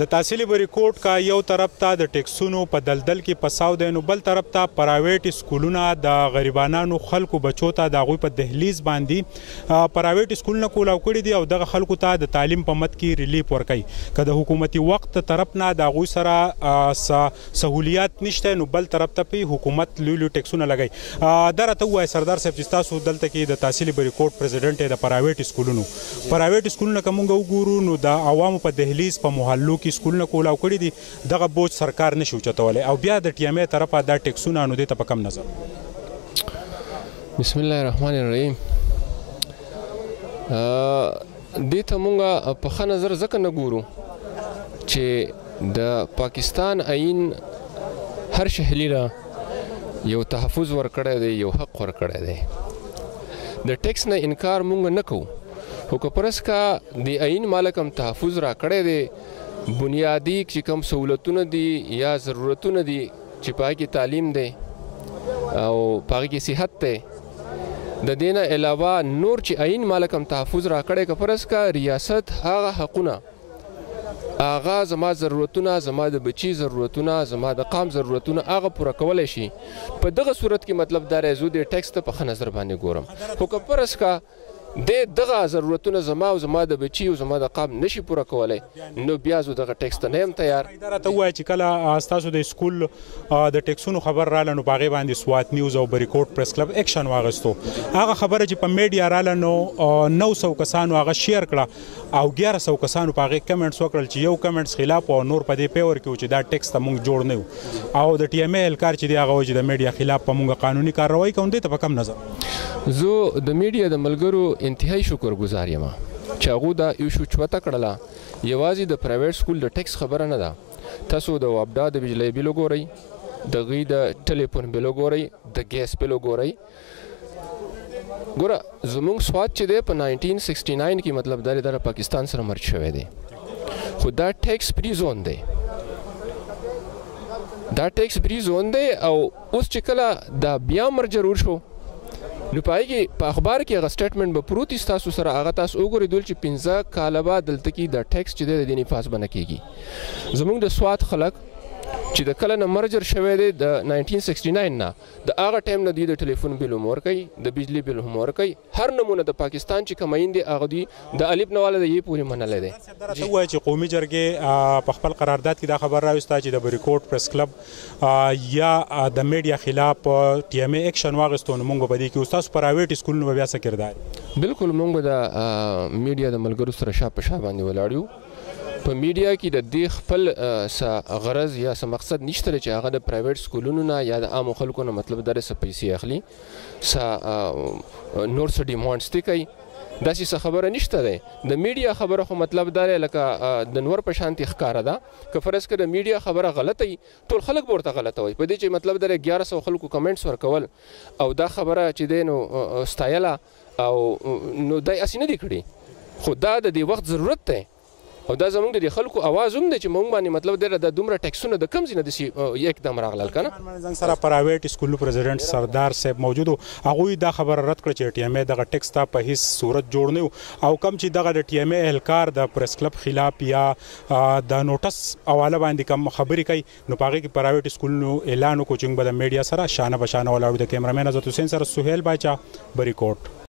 د تحصیلي بریکوټ کا یو طرف ته د ټیکسونو په دلدل کې پساو دی نو بل طرف ته پرایویټ سکولونه د غریبانو خلکو بچو ته د هغوی په دهلیز باندې پرایویټ سکولونه کولاو کړي دي او دغه خلکو ته د تعلیم په مد کې ریلیف ورکوي که د حکومتي وخت طرف نه د هغوی سره سهولیات نشته نو بل طرف ته په حکومت لوی لوی ټیکسونه لګوي. دا راته ووایه سردار صاحب چې تاسو دلته کې د تحصیلي بریکوټ پریزیډنټ یې د پرایویټ سکولونو که موږ وګورو نو د عوامو په دهلیز په محلو کې سکولونه کولاو کړي دي دغه بوج سرکار نشي اوچتولی او بیا د ټي ام ای طرفه دا ټیکسونه نو دې ته په کم نظر. بسم الله الرحمن الرحیم. دې ته مونږ په ښه نظر ځکه نه ګورو چې د پاکستان آئین هر شهري له یو تحفظ ورکړی دی یو حق ورکړی دی. د ټیکس نه انکار مونږ نه کوو خو که پرس کا د آئین مالا کم تحفظ را کړی دی بنیادی چې کوم سہولتونه دي یا ضرورتونه دي چې په هغې کې تعلیم دی او په هغې کې صحت دی د دې نه علاوه نور چې آئین مالا کم تحفظ را کړی که فرض کا ریاست هغه حقونه هغه زما ضرورتونه زما د بچي ضرورتونه زما د قام ضرورتونه هغه پوره کولی شي په دغه صورت کې مطلب دا دی زه د ټیکس ته په ښه نظر باندې ګورم خو که فرض کا دغه ضرورتونه زما او زما د بچي او زما د قام نشي پوره کولی نو بیا زه دغه ټیکس ته نه یم تیار. دا راته ووایه چې کله ستاسو د سکول د ټیکسونو خبر راله نو په هغې باندې سوات نیوز او بریکوټ پریس کلب ایکشن واخیستو هغه خبره چې په میډیا راله نو 900 کسانو هغه شیر کړه او 1100 کسانو په هغې کمنټس وکړل چې یو کمنټس خلاف او نور په دې پی ورکړو چې دا ټیکس ته موږ جوړ نه یو او د ټي ام ای اهلکار چې دی هغه وایي چې د میډیا خلاف په موږ قانوني کارروایي کوو دې ته په کم نظر. زه د میډیا د ملګرو انتهایی شکرګزار یم چې هغو دا ایشو چوته کړله یوازې د پرایویټ سکول د ټیکس خبره نه ده تاسو د وابډا د بجلی بیل وګورئ د هغوی د ټلیفون بیل وګورئ د ګیس بیل وګورئ ګوره زموږ سوات چې دی په 1969 کې مطلب دا د پاکستان سره مرج شوی دی خو دا ټیکس فری زون دی او اوس چې کله دا بیا مرجر وشو نو په هغې کې په اخبار کې هغه سټیټمنټ به پروت وي ستاسو سره هغه تاسو وګورئ چې 15 کاله بعد دلته کې د ټیکس چې دی د دې نفاظ به نه کېږي. زموږ د سوات خلک چې د کله نه مرجر شوی دی د 1969 نه د هغه ټایم نه دوی د ټلیفون بیل هم ورکوي د بجلي بیل هم ورکوي هر نمونه د پاکستان چې کوم آئین دی هغه دوی د الف نه والا د یې پورې منلی دی. دا راته ووایه چې قومي جرګې په خپل قرارداد کې دا خبر راوسته چې د بریکوټ پریس کلب یا د میډیا خلاف ټي ام ای ایکشن واخیستو نو موږ به په دې کې ستاسو پرایویټ سکولونو به بیا څه کردار؟ بلکل موږ به د میډیا د ملګرو سره شا په شا باندې ولاړ یو. په میډیا کې د دې خپل څه غرض یا څه مقصد نشته چې هغه د پرایویټ سکولونو نه یا د عامو خلکو نه مطلب دا څه پیسې اخلي څه نور څه ډیمانډس دې کوي داسې څه خبره نشته دی. د میډیا خبره خو مطلب دا دی لکه د نور په شانتې ښکاره ده که فرض کړه د میډیا خبره غلطه وي ټول خلک به ورته غلطه وایي په دې چې مطلب دا 1100 خلکو کمنټس ورکول او دا خبره چې دی نو ستایله او نو دا هسې نه دي کړي خو دا د دې وخت ضرورت دی او دا زموږ د دې خلکو اواز هم دی چې موږ باندې مطلب د دومره ټیکسونه د کوم ځای نه داسې یکدم راغلل که نه. زنګ سره پرایویټ سکولونو پریزیډنټ سردار صاحب موجود هغوی دا خبره رد کړه چې ټي ام ای دغه ټیکس ته په هیڅ صورت جوړ نه او کم چې دغه د ټي ام ای اهلکار د پریس کلب خلاف یا د نوټس حواله باندې کم خبرې کوي نو په هغې کې پرایویټ سکولونو اعلان وکړو چې موږ به د میډیا سره شانه بشانه ولاړو. د کیمرامین عزت حسین سره سهیل باچا بریکوټ.